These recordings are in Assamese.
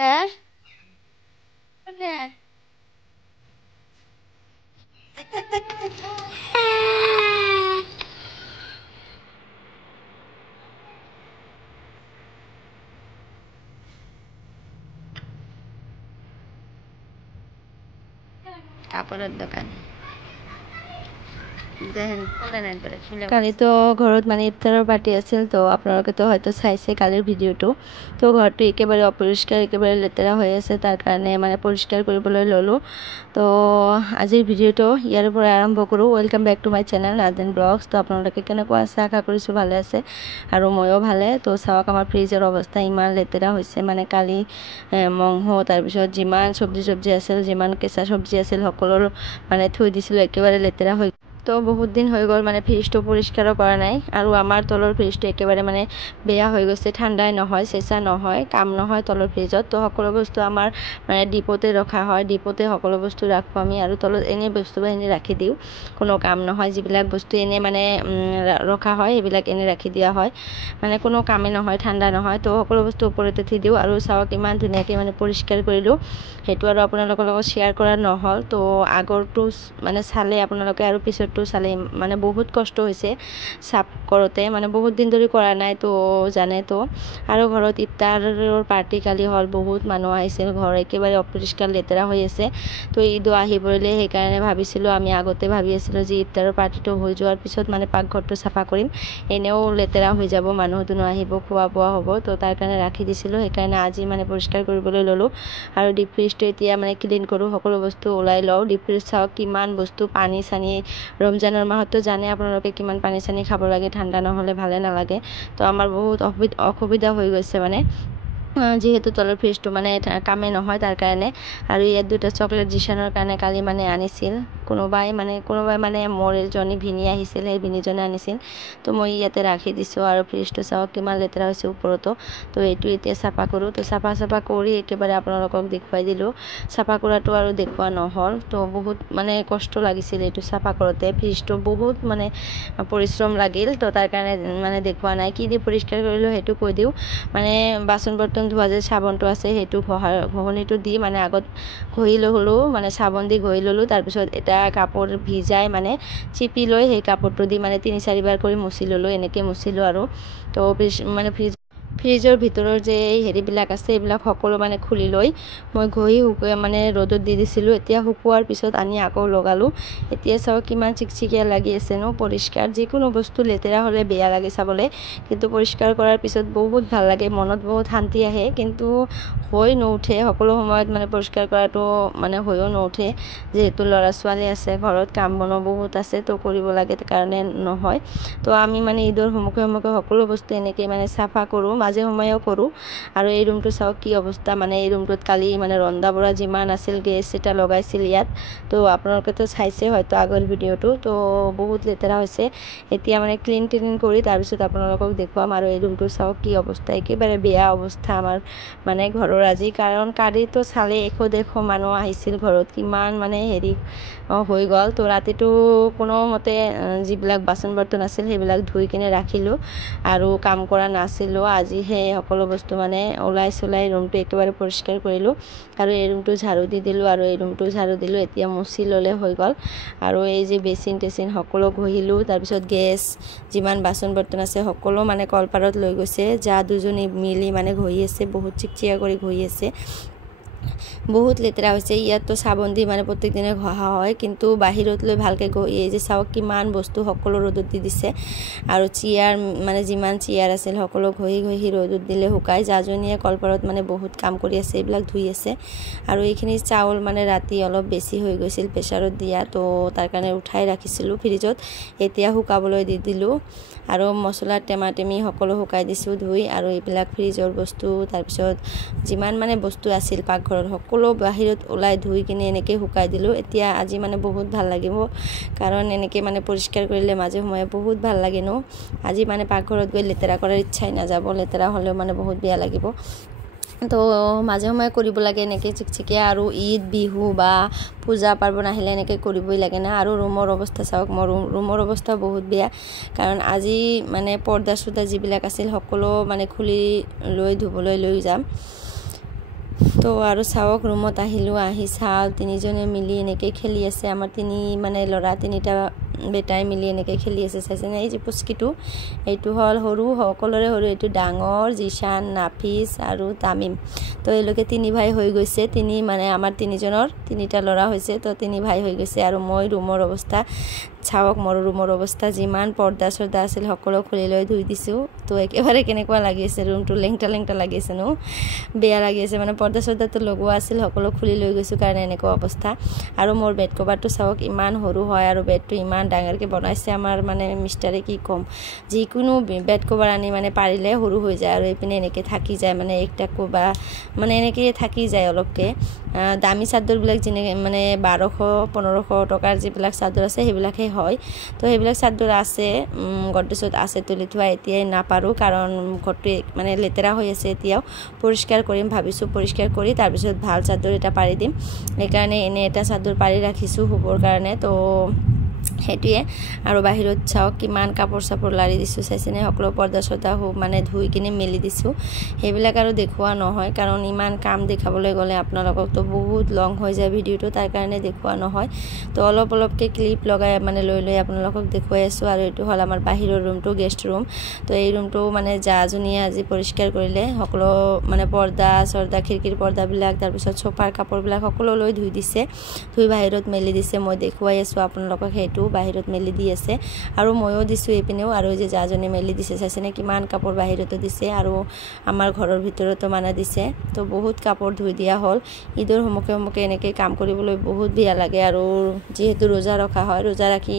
হ্যাঁ হ্যাঁ কাপড়েৰ দোকান কালি তো ঘৰত মানে ইফতাৰৰ পাৰ্টি আছিল তো আপোনালোকেতো হয়তো চাইছে কালিৰ ভিডিঅ'টো তো ঘৰটো একেবাৰে অপৰিষ্কাৰ একেবাৰে লেতেৰা হৈ আছে তাৰ কাৰণে মানে পৰিষ্কাৰ কৰিবলৈ ল'লোঁ তো আজিৰ ভিডিঅ'টো ইয়াৰ পৰা আৰম্ভ কৰোঁ welcome back to my channel Nazdin vlogs তো আপোনালোকে কেনেকুৱা আছে আশা কৰিছোঁ ভালে আছে আৰু ময়ো ভালে তো চাওক আমাৰ ফ্ৰিজৰ অৱস্থা ইমান লেতেৰা হৈছে মানে কালি মংহ তাৰপিছত যিমান চব্জি আছিল যিমান কেঁচা চব্জি আছিল সকলো মানে থৈ দিছিলোঁ একেবাৰে লেতেৰা হৈ তো বহুত দিন হৈ গ'ল মানে ফ্ৰিজটো পৰিষ্কাৰো কৰা নাই আৰু আমাৰ তলৰ ফ্ৰিজটো একেবাৰে মানে বেয়া হৈ গৈছে ঠাণ্ডাই নহয় চেঁচা নহয় কাম নহয় তলৰ ফ্ৰিজত তো সকলো বস্তু আমাৰ মানে ডিপোতে ৰখা হয় ডিপোতে সকলো বস্তু ৰাখোঁ আমি আৰু তলত এনেই বস্তুখিনি ৰাখি দিওঁ কোনো কাম নহয় যিবিলাক বস্তু এনেই মানে ৰখা হয় সেইবিলাক এনেই ৰাখি দিয়া হয় মানে কোনো কামেই নহয় ঠাণ্ডা নহয় তো সকলো বস্তু ওপৰতে থৈ দিওঁ আৰু চাওক ইমান ধুনীয়াকৈ মানে পৰিষ্কাৰ কৰিলোঁ সেইটো আৰু আপোনালোকৰ লগত শ্বেয়াৰ কৰা নহ'ল তো আগৰটো মানে চালে আপোনালোকে আৰু পিছৰটো চালে মানে বহুত কষ্ট হৈছে চাফ কৰোঁতে মানে বহুত দিন ধৰি কৰা নাই তো জানে তো আৰু ঘৰত ইফতাৰৰ পাৰ্টি কালি হ'ল বহুত মানুহ আহিছিল ঘৰ একেবাৰে অপৰিষ্কাৰ লেতেৰা হৈ আছে তো ঈদো আহি পৰিলে সেইকাৰণে ভাবিছিলোঁ আমি আগতে ভাবি আছিলোঁ যে ইফতাৰৰ পাৰ্টিটো হৈ যোৱাৰ পিছত মানে পাকঘৰটো চাফা কৰিম এনেও লেতেৰা হৈ যাব মানুহ দুনুহ আহিব খোৱা বোৱা হ'ব তো তাৰ কাৰণে ৰাখি দিছিলোঁ সেইকাৰণে আজি মানে পৰিষ্কাৰ কৰিবলৈ ল'লোঁ আৰু ডিপ ফ্ৰিজটো এতিয়া মানে ক্লিন কৰোঁ সকলো বস্তু ওলাই লওঁ ডিপ ফ্ৰিজ চাওক কিমান বস্তু পানী চানী ৰমজানৰ মাহতো জানে আপোনালোকে কিমান পানী চানী খাব লাগে ঠাণ্ডা নহ'লে ভালে নালাগে তো আমাৰ বহুত অসুবিধা হৈ গৈছে মানে যিহেতু তলৰ ফ্ৰিজটো মানে কামেই নহয় তাৰ কাৰণে আৰু ইয়াত দুটা চকলেট জিছানৰ কাৰণে কালি মানে আনিছিল কোনোবাই মানে মোৰ এজনী ভিনি আহিছিল সেই ভিনিজনে আনিছিল তো মই ইয়াতে ৰাখি দিছোঁ আৰু ফ্ৰিজটো চাওক কিমান লেতেৰা হৈছে ওপৰতো তো এইটো এতিয়া চাফা কৰোঁ তো চাফা কৰি একেবাৰে আপোনালোকক দেখুৱাই দিলোঁ চাফা কৰাটো আৰু দেখুওৱা নহ'ল তো বহুত মানে কষ্ট লাগিছিল এইটো চাফা কৰোঁতে ফ্ৰিজটো বহুত মানে পৰিশ্ৰম লাগিল তো তাৰ কাৰণে মানে দেখুওৱা নাই কি দি পৰিষ্কাৰ কৰিলোঁ সেইটো কৈ দিওঁ মানে বাচন বৰ্তন ধোৱা যে চাবোনটো আছে সেইটো ঘঁহনিটো দি মানে আগত ঘঁহি ল'লোঁ মানে চাবোন দি ঘঁহি ল'লোঁ তাৰপিছত এটা কাপোৰ ভিজাই মানে চিপি লৈ সেই কাপোৰটো দি মানে 3-4 বাৰ কৰি মুচি ল'লোঁ এনেকৈ মুচিলোঁ আৰু তো মানে ফ্ৰিজৰ ভিতৰৰ যে হেৰিবিলাক আছে এইবিলাক সকলো মানে খুলি লৈ মই ঘঁহি মানে ৰ'দত দি দিছিলোঁ এতিয়া শুকোৱাৰ পিছত আনি আকৌ লগালোঁ এতিয়া চাওক কিমান চিকচিকীয়া লাগি আছে ন পৰিষ্কাৰ যিকোনো বস্তু লেতেৰা হ'লে বেয়া লাগে চাবলৈ কিন্তু পৰিষ্কাৰ কৰাৰ পিছত বহুত ভাল লাগে মনত বহুত শান্তি আহে কিন্তু হৈ নুঠে সকলো সময়ত মানে পৰিষ্কাৰ কৰাটো মানে হৈও নুঠে যিহেতু ল'ৰা ছোৱালী আছে ঘৰত কাম বনো বহুত আছে তো কৰিব লাগে কাৰণে নহয় তো আমি মানে ঈদৰ সন্মুখে সকলো বস্তু এনেকৈ মানে চাফা কৰোঁ মাজে সময়েও কৰোঁ আৰু এই ৰুমটো চাওক কি অৱস্থা মানে এই ৰুমটোত কালি মানে ৰন্ধা বঢ়া যিমান আছিল গেছ এটা লগাইছিল ইয়াত তো আপোনালোকেতো চাইছে হয়তো আগৰ ভিডিঅ'টো তো বহুত লেতেৰা হৈছে এতিয়া মানে ক্লিন কৰি তাৰপিছত আপোনালোকক দেখুৱাম আৰু এই ৰুমটো চাওক কি অৱস্থা একেবাৰে বেয়া অৱস্থা আমাৰ মানে ঘৰৰ আজি কাৰণ কালিতো চালে 100-150 মানুহ আহিছিল ঘৰত কিমান মানে হেৰি হৈ গ'ল তো ৰাতিটো কোনোমতে যিবিলাক বাচন বৰ্তন আছিল সেইবিলাক ধুই কিনে ৰাখিলোঁ আৰু কাম কৰা নাছিলোঁ আজি সেই সকলো বস্তু মানে ওলাই ৰুমটো একেবাৰে পৰিষ্কাৰ কৰিলোঁ আৰু এই ৰুমটো ঝাৰু দি দিলোঁ আৰু এই ৰুমটো ঝাৰু দিলোঁ এতিয়া মুচি ল'লে হৈ গ'ল আৰু এই যে বেচিন সকলো ঘঁহিলোঁ তাৰপিছত গেছ যিমান বাচন বৰ্তন আছে সকলো মানে কলপাৰত লৈ গৈছে যা দুজনী মিলি মানে ঘঁহি আছে বহুত চিকচিকীয়া কৰি ঘঁহি আছে বহুত লেতেৰা হৈছে ইয়াততো চাবোন দি মানে প্ৰত্যেক দিনে ঘঁহা হয় কিন্তু বাহিৰত লৈ ভালকৈ ঘঁহি এই যে চাওক কিমান বস্তু সকলো ৰ'দত দি দিছে আৰু চিয়াৰ মানে যিমান চিয়াৰ আছিল সকলো ঘঁহি ৰ'দত দিলে শুকাই জাজনীয়ে কলপাৰত মানে বহুত কাম কৰি আছে এইবিলাক ধুই আছে আৰু এইখিনি চাউল মানে ৰাতি অলপ বেছি হৈ গৈছিল প্ৰেছাৰত দিয়া তো তাৰ কাৰণে উঠাই ৰাখিছিলোঁ ফ্ৰিজত এতিয়া শুকাবলৈ দি দিলোঁ আৰু মছলা টেমি সকলো শুকাই দিছোঁ ধুই আৰু এইবিলাক ফ্ৰিজৰ বস্তু তাৰপিছত যিমান মানে বস্তু আছিল পাকঘৰত সকলো বাহিৰত ওলাই ধুই কিনে এনেকৈ শুকাই দিলোঁ এতিয়া আজি মানে বহুত ভাল লাগিব কাৰণ এনেকৈ মানে পৰিষ্কাৰ কৰিলে মাজে সময়ে বহুত ভাল লাগে ন আজি মানে পাকঘৰত গৈ লেতেৰা কৰাৰ ইচ্ছাই নাযাব লেতেৰা হ'লেও মানে বহুত বেয়া লাগিব তো মাজে সময়ে কৰিব লাগে এনেকৈ চিকচিকীয়া আৰু ঈদ বিহু বা পূজা পাৰ্বণ আহিলে এনেকৈ কৰিবই লাগে না আৰু ৰুমৰ অৱস্থা চাওক মোৰ ৰুমৰ অৱস্থা বহুত বেয়া কাৰণ আজি মানে পৰ্দা চৰ্দা যিবিলাক আছিল সকলো মানে খুলি লৈ ধুবলৈ লৈ যাম তো আৰু চাওক ৰুমত আহিলোঁ, আহি চাওঁ তিনিজনে মিলি এনেকৈ খেলি আছে। আমাৰ মানে ল'ৰা তিনিটা বেটাই মিলি এনেকৈ খেলি আছে, চাইছেনে? এই যে পুচকিটো এইটো হ'ল সৰু, সকলোৰে সৰু, এইটো ডাঙৰ জিশান, নাফিছ আৰু তামিম। তো এওঁলোকে 3 ভাই হৈ গৈছে, মানে আমাৰ তিনিজনৰ 3টা ল'ৰা হৈছে, তো 3 ভাই হৈ গৈছে। আৰু মই ৰুমৰ অৱস্থা চাওক, মোৰ ৰুমৰ অৱস্থা যিমান পৰ্দা চৰ্দা আছিল সকলো খুলি লৈ ধুই দিছোঁ। তো একেবাৰে কেনেকুৱা লাগি আছে, ৰুমটো লেংটা লাগি আছে ন, বেয়া লাগি আছে। মানে পৰ্দা চৰ্দাটো লগোৱা আছিল, সকলো খুলি লৈ গৈছোঁ কাৰণে এনেকুৱা অৱস্থা। আৰু মোৰ বেড কভাৰটো চাওক ইমান সৰু হয় আৰু বেডটো ইমান ডাঙৰকৈ বনাইছে আমাৰ মানে মিষ্টাৰে, কি ক'ম। যিকোনো বেড কভাৰ আনি মানে পাৰিলে সৰু হৈ যায় আৰু এইপিনে এনেকৈ থাকি যায়, মানে একটা কোবা মানে এনেকৈ থাকি যায় অলপকৈ। দামী চাদৰবিলাক যেনে মানে 1200-1500 টকাৰ যিবিলাক চাদৰ আছে সেইবিলাকহে হয়। তো সেইবিলাক চাদৰ আছে গডৰেজত আছে তুলি থোৱা, এতিয়াই নাপাৰোঁ কাৰণ ঘৰটো মানে লেতেৰা হৈ আছে। এতিয়াও পৰিষ্কাৰ কৰিম ভাবিছোঁ, পৰিষ্কাৰ কৰি তাৰপিছত ভাল চাদৰ এটা পাৰি দিম। সেইকাৰণে এনে এটা চাদৰ পাৰি ৰাখিছোঁ শুবৰ কাৰণে। তো সেইটোৱে। আৰু বাহিৰত চাওক কিমান কাপোৰ চাপোৰ লাৰি দিছোঁ, চাইছেনে? সকলো পৰ্দা চৰ্দা মানে ধুই কিনে মেলি দিছোঁ। সেইবিলাক আৰু দেখুওৱা নহয় কাৰণ ইমান কাম দেখাবলৈ গ'লে আপোনালোককতো বহুত লং হৈ যায় ভিডিঅ'টো, তাৰ কাৰণে দেখুওৱা নহয়। তো অলপকৈ ক্লিপ লগাই মানে লৈ আপোনালোকক দেখুৱাই আছোঁ। আৰু এইটো হ'ল আমাৰ বাহিৰৰ ৰুমটো, গেষ্ট ৰুম। তো এই ৰুমটো মানে জাজনীয়ে আজি পৰিষ্কাৰ কৰিলে, সকলো মানে পৰ্দা চৰ্দা, খিৰিকীৰ পৰ্দাবিলাক, তাৰপিছত চোফাৰ কাপোৰবিলাক সকলো লৈ ধুই দিছে, ধুই বাহিৰত মেলি দিছে। মই দেখুৱাই আছোঁ আপোনালোকক, সেইটো বাহিৰত মেলি দি আছে আৰু ময়ো দিছোঁ এইপিনেও। আৰু যে জাজনী মেলি দিছে, চাইছেনে কিমান কাপোৰ বাহিৰতো দিছে আৰু আমাৰ ঘৰৰ ভিতৰতো মানে দিছে। তো বহুত কাপোৰ ধুই দিয়া হ'ল। ঈদৰ সন্মুখে এনেকৈ কাম কৰিবলৈ বহুত বেয়া লাগে। আৰু যিহেতু ৰোজা ৰখা হয়, ৰোজা ৰাখি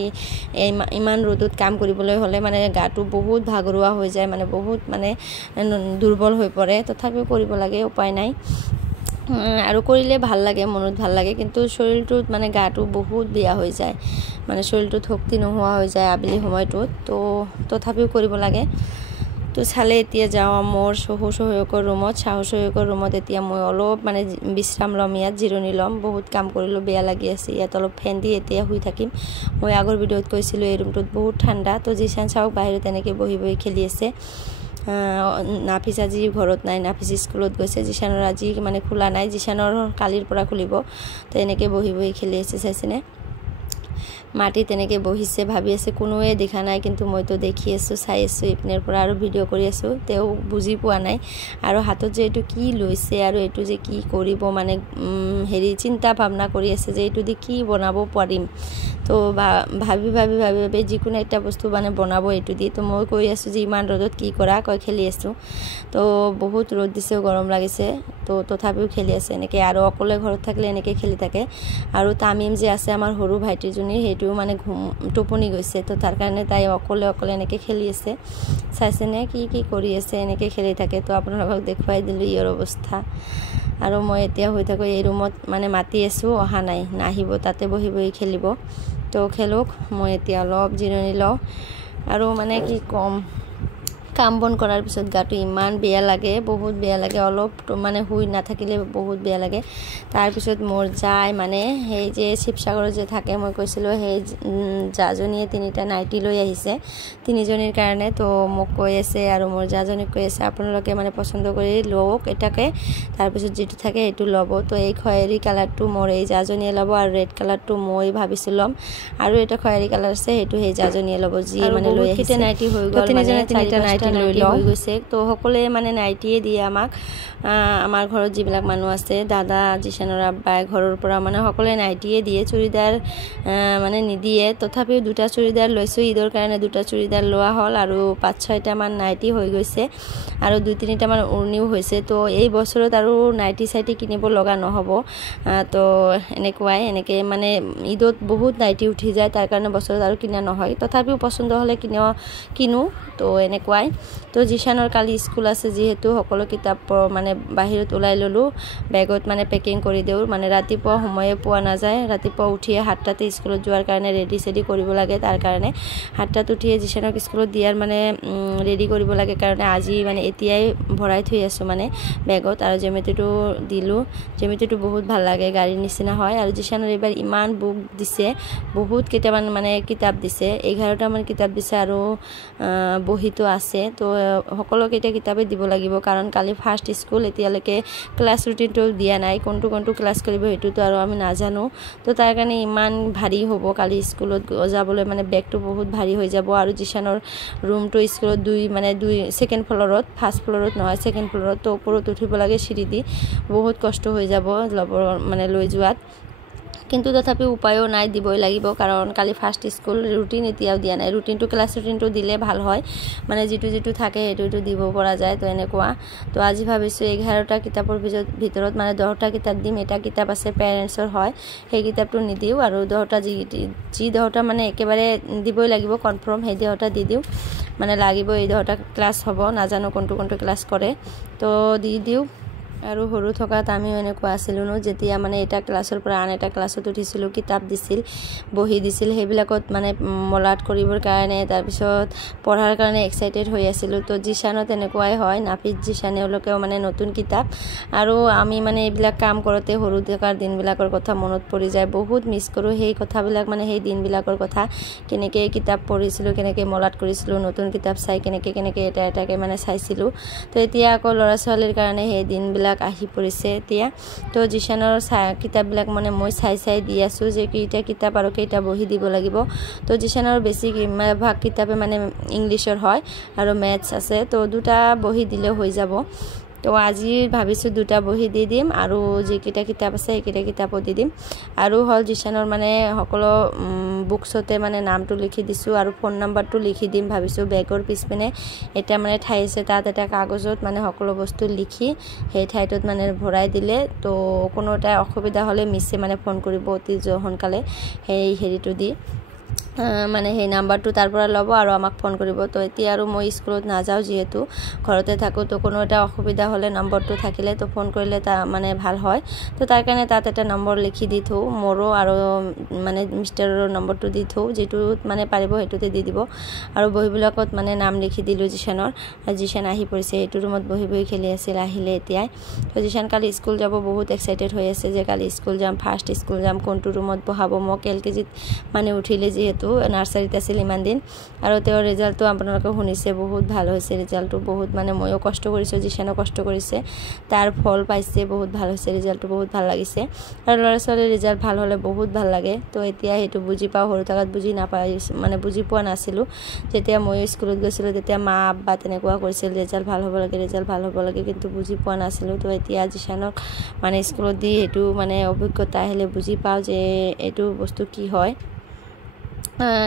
ইমান ৰ'দত কাম কৰিবলৈ হ'লে মানে গাটো বহুত ভাগৰুৱা হৈ যায়, মানে বহুত মানে দুৰ্বল হৈ পৰে। তথাপিও কৰিব লাগে, উপায় নাই। আৰু কৰিলে ভাল লাগে, মনত ভাল লাগে, কিন্তু শৰীৰটোত মানে গাটো বহুত বেয়া হৈ যায়, মানে শৰীৰটোত শক্তি নোহোৱা হৈ যায় আবেলি সময়টোত। তো তথাপিও কৰিব লাগে। তো চালে এতিয়া যাওঁ মোৰ শহুৰকৰ ৰুমত। শাহুশহুৰৰ ৰুমত এতিয়া মই অলপ মানে বিশ্ৰাম ল'ম, ইয়াত জিৰণি ল'ম। বহুত কাম কৰিলোঁ, বেয়া লাগি আছে। ইয়াত অলপ ফেন দি এতিয়া শুই থাকিম। মই আগৰ ভিডিঅ'ত কৈছিলোঁ এই ৰুমটোত বহুত ঠাণ্ডা। তো জিশান চাওক বাহিৰত এনেকৈ বহি খেলি আছে। নাফিছ আজি ঘৰত নাই, নাফিছ স্কুলত গৈছে। জিশানৰ আজি মানে খোলা নাই, জিশানৰ কালিৰ পৰা খুলিব। তো এনেকৈ বহি খেলি আছে, চাইছেনে? মাটিত তেনেকৈ বহিছে, ভাবি আছে কোনোৱে দেখা নাই, কিন্তু মইতো দেখি আছোঁ, চাই আছোঁ ইপিনৰ পৰা আৰু ভিডিঅ' কৰি আছোঁ। তেওঁ বুজি পোৱা নাই আৰু হাতত যে এইটো কি লৈছে আৰু এইটো যে কি কৰিব মানে চিন্তা ভাৱনা কৰি আছে যে এইটো দি কি বনাব পাৰিম। তো ভাবি যিকোনো এটা বস্তু মানে বনাব এইটো দি। তো মই কৈ আছোঁ যে ইমান ৰ'দত কি কৰা, কৈ খেলি আছোঁ। তো বহুত ৰ'দ দিছে, গৰম লাগিছে, তো তথাপিও খেলি আছে এনেকৈ। আৰু অকলে ঘৰত থাকিলে এনেকৈ খেলি থাকে। আৰু তামিম যে আছে আমাৰ সৰু ভাইটিজনী, সেইটোও মানে টোপনি গৈছে। তো তাৰ কাৰণে তাই অকলে এনেকৈ খেলি আছে, চাইছেনে কি কৰি আছে, এনেকৈ খেলি থাকে। তো আপোনালোকক দেখুৱাই দিলোঁ ইয়াৰ অৱস্থা। আৰু মই এতিয়া হৈ থাকোঁ এই ৰুমত, মানে মাতি আছোঁ, অহা নাই, নাহিব, তাতে বহি খেলিব। তো খেলক, মই এতিয়া অলপ জিৰণি লওঁ। আৰু মানে কি ক'ম, কাম বন কৰাৰ পিছত গাটো ইমান বেয়া লাগে, বহুত বেয়া লাগে। অলপ মানে শুই নাথাকিলে বহুত বেয়া লাগে। তাৰপিছত মোৰ যায় মানে সেই যে শিৱসাগৰত যে থাকে, মই কৈছিলোঁ সেই জাজনীয়ে 3টা নাইটি লৈ আহিছে 3জনীৰ কাৰণে। তো মোক কৈ আছে আৰু মোৰ জাজনীক কৈ আছে আপোনালোকে মানে পচন্দ কৰি লওক এটাকে, তাৰপিছত যিটো থাকে সেইটো ল'ব। তো এই খয়েৰী কালাৰটো মোৰ এই জাজনীয়ে ল'ব আৰু ৰেড কালাৰটো মই ভাবিছোঁ ল'ম। আৰু এটা খয়েৰী কালাৰ আছে, সেইটো সেই জাজনীয়ে ল'ব, যিয়ে মানে লৈ আহিছে। নাইটি হৈ গ'ল, 3টা নাইটি হৈ গৈছে। তো সকলোৱে মানে নাইটিয়ে দিয়ে আমাক। আমাৰ ঘৰত যিবিলাক মানুহ আছে, দাদা, জিশানৰ আব্বাই, ঘৰৰ পৰা মানে সকলোৱে নাইটিয়ে দিয়ে, চুৰিদাৰ মানে নিদিয়ে। তথাপিও 2টা চুৰিদাৰ লৈছোঁ, ঈদৰ কাৰণে 2টা চুৰিদাৰ লোৱা হ'ল আৰু 5-6টামান নাইটি হৈ গৈছে আৰু 2-3টামান উৰণিও হৈছে। তো এই বছৰত আৰু নাইটি চাইটি কিনিব লগা নহ'ব। তো এনেকৈ মানে ঈদত বহুত নাইটি উঠি যায়, তাৰ কাৰণে বছৰত আৰু কিনা নহয়। তথাপিও পচন্দ হ'লে কিনো। তো এনেকুৱাই। তো জিশানৰ কালি স্কুল আছে যিহেতু সকলো কিতাপ মানে বাহিৰত ওলাই ল'লোঁ, বেগত মানে পেকিং কৰি দিওঁ। মানে ৰাতিপুৱা সময়ে পোৱা নাযায়, ৰাতিপুৱা উঠিয়ে 7টাতে স্কুলত যোৱাৰ কাৰণে ৰেডি চেডি কৰিব লাগে। তাৰ কাৰণে 7টাত উঠিয়ে জিশানক স্কুলত দিয়াৰ মানে ৰেডি কৰিব লাগে কাৰণে আজি মানে এতিয়াই ভৰাই থৈ আছোঁ মানে বেগত। আৰু জ্যামিতিটো দিলোঁ, জ্যামিতিটো বহুত ভাল লাগে, গাড়ীৰ নিচিনা হয়। আৰু জিশানৰ এইবাৰ ইমান বুক দিছে, বহুত কেইটামান মানে কিতাপ দিছে, 11টামান কিতাপ দিছে আৰু বহীতো আছে। তো সকলোকে এতিয়া কিতাপে দিব লাগিব কাৰণ কালি ফাৰ্ষ্ট স্কুল এতিয়ালৈকে ক্লাছ ৰুটিনটো দিয়া নাই কোনটো ক্লাছ কৰিব হেতুটো আৰু আমি নাজানো তো তাৰ কাৰণে ইমান ভাৰী হ'ব কালি স্কুলত যাবলৈ মানে বেগটো বহুত ভাৰী হৈ যাব আৰু জিশানৰ ৰুমটো স্কুলত দুই সেকেন্ড ফ্লোৰত ফাৰ্ষ্ট ফ্লোৰত নহয় সেকেন্ড ফ্লোৰত তো ওপৰত উঠিব লাগে সিঁড়ি দি বহুত কষ্ট হৈ যাব মানে লৈ যোৱাত কিন্তু তথাপি উপায়ও নাই দিবই লাগিব কাৰণ কালি ফাৰ্ষ্ট স্কুল ৰুটিন এতিয়াও দিয়া নাই ৰুটিনটো ক্লাছ ৰুটিনটো দিলে ভাল হয় মানে যিটো থাকে হেতুটো দিব পৰা যায় তো এনেকুৱা তো আজি ভাবিছো 11টা কিতাপৰ ভিতৰত মানে 10টা কিতাপ দিম এটা কিতাপ আছে পেৰেন্টছৰ হয় সেই কিতাপটো নিদিও আৰু 10টা যি 10টা মানে একেবাৰে দিবই লাগিব কনফাৰ্ম সেই 10টা দি দিও মানে লাগিব এই 10টা ক্লাছ হ'ব নাজানো কোনটো ক্লাছ কৰে তো দি দিও আৰু হৰু থকাত আমিও এনেকুৱা আছিলোঁ ন যেতিয়া মানে এটা ক্লাছৰ পৰা আন এটা ক্লাছত উঠিছিলোঁ কিতাপ দিছিল বহি দিছিল সেইবিলাকত মানে মলাট কৰিবৰ কাৰণে তাৰ পিছত পঢ়াৰ কাৰণে এক্সাইটেড হৈ আছিলোঁ তো জিশানত এনেকুৱাই হয় নাফিজ জিশানেওলোকেও মানে নতুন কিতাপ আৰু আমি মানে এইবিলাক কাম কৰোতে হৰু থকাৰ দিনবিলাকৰ কথা মনত পৰি যায় বহুত মিছ কৰোঁ সেই কথাবিলাক মানে সেই দিনবিলাকৰ কথা কেনেকৈ কিতাপ পঢ়িছিলোঁ কেনেকৈ মলাট কৰিছিলোঁ নতুন কিতাপ চাই কেনেকৈ এটাকে মানে চাইছিলোঁ তো এতিয়া আকৌ ল'ৰা ছোৱালীৰ কাৰণে সেই দিনবিলাক আহি পৰিছে এতিয়া তো জিশানৰ কিতাপবিলাক মানে মই চাই দি আছো যে কেইটা কিতাপ আৰু কেইটা বহি দিব লাগিব তো জিশানৰ বেছি ভাগ কিতাপে মানে ইংলিশৰ হয় আৰু ম্যাথছ আছে তো দুটা বহি দিলে হৈ যাব তো আজি ভাবিছো দুটা বহি দি দিম আৰু যে কিটা কিতাপ আছে এইকিটা কিতাপও দি দিম আৰু হল জিশানৰ মানে সকলো বুকছতে মানে নামটো লিখি দিছো আৰু ফোন নাম্বাৰটো লিখি দিম ভাবিছো বেগৰ পিছপিনে এটা মানে ঠাই আছে তাত এটা কাগজত মানে সকলো বস্তু লিখি সেই ঠাইটোত মানে ভৰাই দিলে তো কোনো এটা অসুবিধা হলে মিছে মানে ফোন কৰিব অতি সোনকালে সেই হেৰিটো দি মানে সেই নাম্বাৰটো তাৰ পৰা ল'ব আৰু আমাক ফোন কৰিব তো এতিয়া আৰু মই স্কুলত নাযাও যেহেতু ঘৰতে থাকো তো কোনো এটা অসুবিধা হলে নম্বৰটো থাকিলে তো ফোন কৰিলে তা মানে ভাল হয় তো তাৰ কাৰণে তাত এটা নম্বৰ লিখি দি থও মোৰো আৰু মানে মিষ্টাৰৰ নম্বৰটো দি থও যেটো মানে পাৰিব হেতুতে দি দিব আৰু বহিবিলাকত মানে নাম লিখি দিলো জিশানৰ জিশান আহি পৰিছে এইটো ৰুমত বহি খেলি আছিল আহিলে এতিয়া তো জিশান কালি স্কুল যাব বহুত এক্সাইটেড হৈ আছে যে কালি স্কুল যাম ফাৰ্ষ্ট স্কুল যাম কোনটো ৰুমত বহাব মোক এলকেজিত মানে উঠিলে যেহেতু নাৰ্সাৰীত আছিল ইমান দিন আৰু তেওঁৰ ৰিজাল্টটো আপোনালোকে শুনিছে বহুত ভাল হৈছে ৰিজাল্টটো বহুত মানে ময়ো কষ্ট কৰিছো জিশানো কষ্ট কৰিছে তাৰ ফল পাইছে বহুত ভাল হৈছে ৰিজাল্টটো বহুত ভাল লাগিছে আৰু ল'ৰা ছোৱালীৰ ৰিজাল্ট ভাল হলে বহুত ভাল লাগে তো এতিয়া হেতু বুজি পাও হৰু থাকাত বুজি নাপাই মানে বুজি পোৱা নাছিলো যেতিয়া মই স্কুলত গৈছিলো তেতিয়া মা আব্বা তেনেকুৱা কৰিছিল ৰিজাল্ট ভাল হ'ব লাগে কিন্তু বুজি পোৱা নাছিলো তো এতিয়া জিশানক মানে স্কুলত দি হেতু মানে অভিজ্ঞতা আহিলে বুজি পাও যে এটো বস্তু কি হয়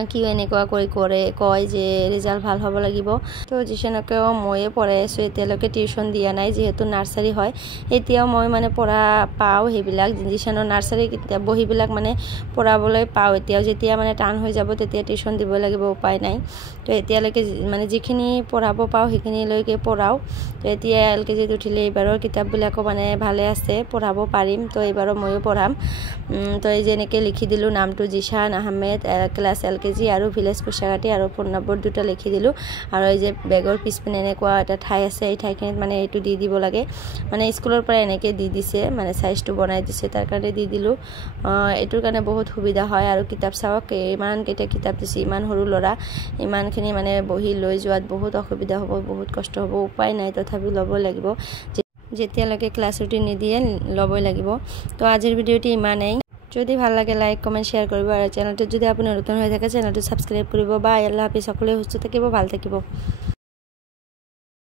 কি এনেকুৱা কৰে কয় যে ৰিজাল্ট ভাল হ'ব লাগিব তো জিশানকেও ময়ে পঢ়াই আছো এতিয়ালৈকে টিউশন দিয়া নাই যেহেতু নাৰ্সাৰী হয় এতিয়াও মই মানে পঢ়া পাও হেবিলাক জিশানৰ নাৰ্সাৰী কিতাপ বহিবিলাক মানে পঢ়াবলৈ পাও এতিয়াও যেতিয়া মানে টান হৈ যাব তেতিয়া টিউশন দিব লাগিব উপায় নাই তো এতিয়ালৈকে মানে যিখিনি পঢ়াব পাও সেইখিনি লৈকে পঢ়াও তো এতিয়া এলকেজিত উঠিলে এবাৰৰ কিতাপবিলাকো মানে ভালে আছে পঢ়াব পাৰিম তো এবাৰো ময়ো পঢ়াম তো এই যেনেকৈ লিখি দিলো নামটো জিশান আহমেদ ক্লাছ এলকেজি আৰু ভিলেজ কুশাগাটি আৰু ফোন নম্বৰ দুটা লিখি দিলো আৰু এই যে বেগৰ পিছপিনে এনেকুৱা এটা ঠাই আছে এই ঠাইখিনিত মানে এইটো দি দিব লাগে মানে স্কুলৰ পৰা এনেকৈ দি দিছে মানে সাইজটো বনাই দিছে তাৰ কাৰণে দি দিলো এটোৰ কাৰণে বহুত সুবিধা হয় আৰু কিতাপ চাওক ইমান কেইটা কিতাপ দিছে ইমান সৰু লৰা ইমানখিনি মানে বহি লৈ যোৱাত বহুত অসুবিধা হ'ব বহুত কষ্ট হ'ব উপায় নাই তথাপি ল'ব লাগিব যেতিয়ালৈকে ক্লাছ ৰুটিন নিদিয়ে ল'বই লাগিব তো আজিৰ ভিডিঅ'টি ইমানেই যদি ভাল লাগে লাইক কমেন্ট শেয়াৰ কৰিব আৰু চেনেলটো যদি আপুনি নতুন হৈ থাকে চেনেলটো সাবস্ক্ৰাইব কৰিব বাই আল্লাহ হাফেজ সকলোৱে সুস্থ থাকিব ভাল থাকিব